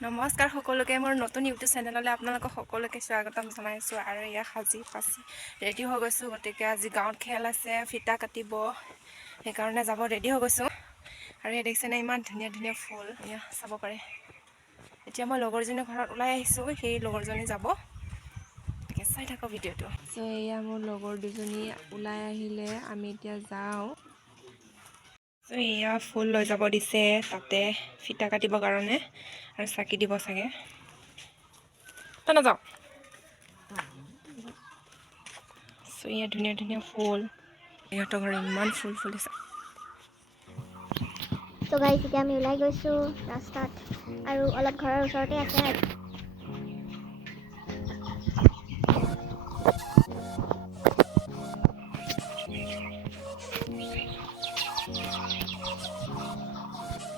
নমস্কাৰ সকলোকে মোৰ নতুন ইউটিউব চেনেললৈ আপোনালোকক সকলোকে স্বাগতম জনাইছোঁ আৰু ইয়াত সাজি পাচি ৰেডি হৈ গৈছোঁ। গতিকে আজি গাঁৱত খেল আছে, ফিতা কাটিব, সেইকাৰণে যাব ৰেডি হৈ গৈছোঁ। আৰু এই দেখিছেনে ইমান ধুনীয়া ধুনীয়া ফুল, এয়া চাব পাৰে। এতিয়া মই লগৰজনীৰ ঘৰত ওলাই আহিছোঁ, সেই লগৰজনী যাব, গতিকে চাই থাকক ভিডিঅ'টো। চ' এয়া মোৰ লগৰ দুজনী ওলাই আহিলে, আমি এতিয়া যাওঁ। চ' এয়া ফুল লৈ যাব দিছে তাতে ফিতা কাটিবৰ কাৰণে আৰু চাকি দিব চাগে। তই নাযাওঁ। চ' এয়া ধুনীয়া ধুনীয়া ফুল, ইহঁতৰ ঘৰত ইমান ফুল ফুলিছে। চ' গাইজ এতিয়া আমি ওলাই গৈছোঁ ৰাস্তাত আৰু অলপ ঘৰৰ ওচৰতে আছে আৰু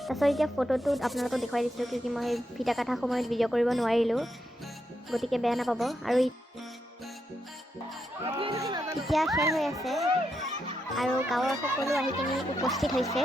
তাৰপিছত এতিয়া ফটোটোত আপোনালোকক দেখুৱাই দিছোঁ কি মই ফিতা কাটাৰ সময়ত ভিডিঅ' কৰিব নোৱাৰিলোঁ, গতিকে বেয়া নাপাব। আৰু এতিয়া খেল হৈ আছে আৰু গাঁৱৰ সকলো আহি কিনি উপস্থিত হৈছে।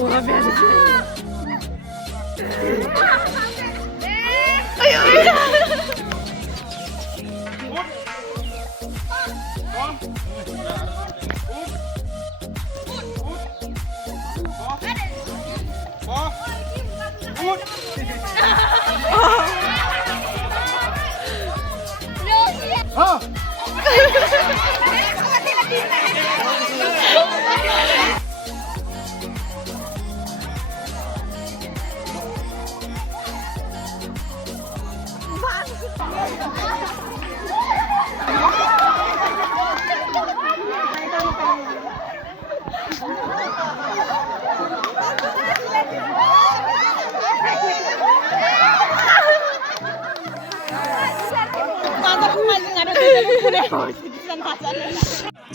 Bola velha.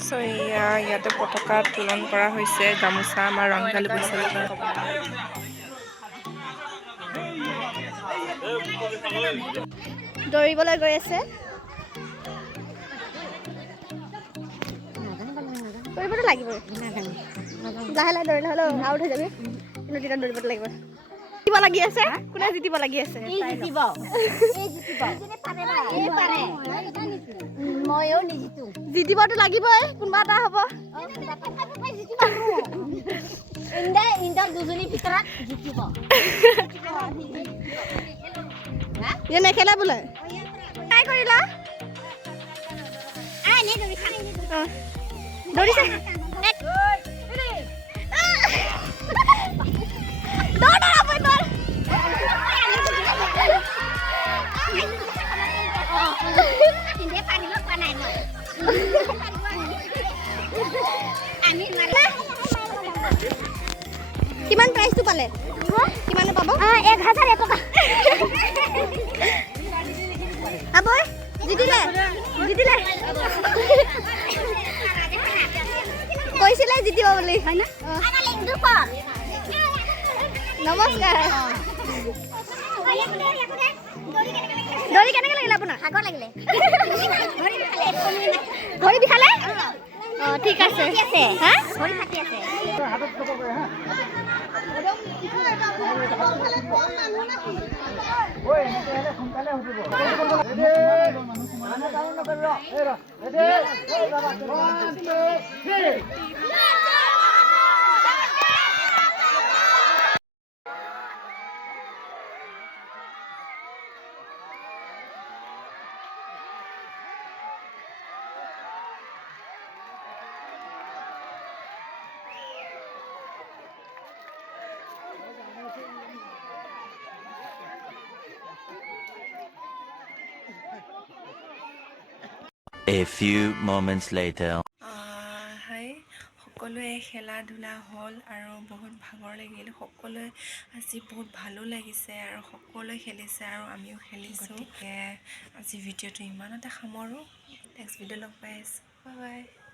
So ইয়াতে পতাকা উত্তোলন কৰা হৈছে, গামোচা আমাৰ ৰংগালী বৈশাখৰ দৌৰিবলৈ গৈ আছে। দৌৰিবতো লাগিবই, লাহে লাহে দৌৰিলে হ'লেও আউট হৈ যাবি, কিন্তু তেতিয়া দৌৰিবতো লাগিব। জিতিব লাগি আছে, কোনে জিতিব লাগি আছে? জিতিবতো লাগিবই, কোনোবা এটা হ'ব। নেখেলে বোলে, ট্ৰাই কৰিলা? দৌৰিছে 1000 টকা আবৈ জিতিলে কৈছিলে জিতিব বুলি হয় না নমস্কাৰ দৌৰি কেনেকৈ লাগিলে আপোনাৰ ভাগৰ লাগিলে ভৰি বিষালে অঁ ঠিক আছে হা ভৰি ফাটি আছে A few moments later. হাই সকলোৱে খেলা ধূলা হ'ল আৰু বহুত ভাগৰ লাগিল সকলোৱে আজি বহুত ভালো লাগিছে আৰু সকলোৱে খেলিছে আৰু আমিও খেলিছোঁ গতিকে আজি ভিডিঅ'টো ইমানতে সামৰোঁ নেক্সট ভিডিঅ' লগ পাই আছোঁ বাই বাই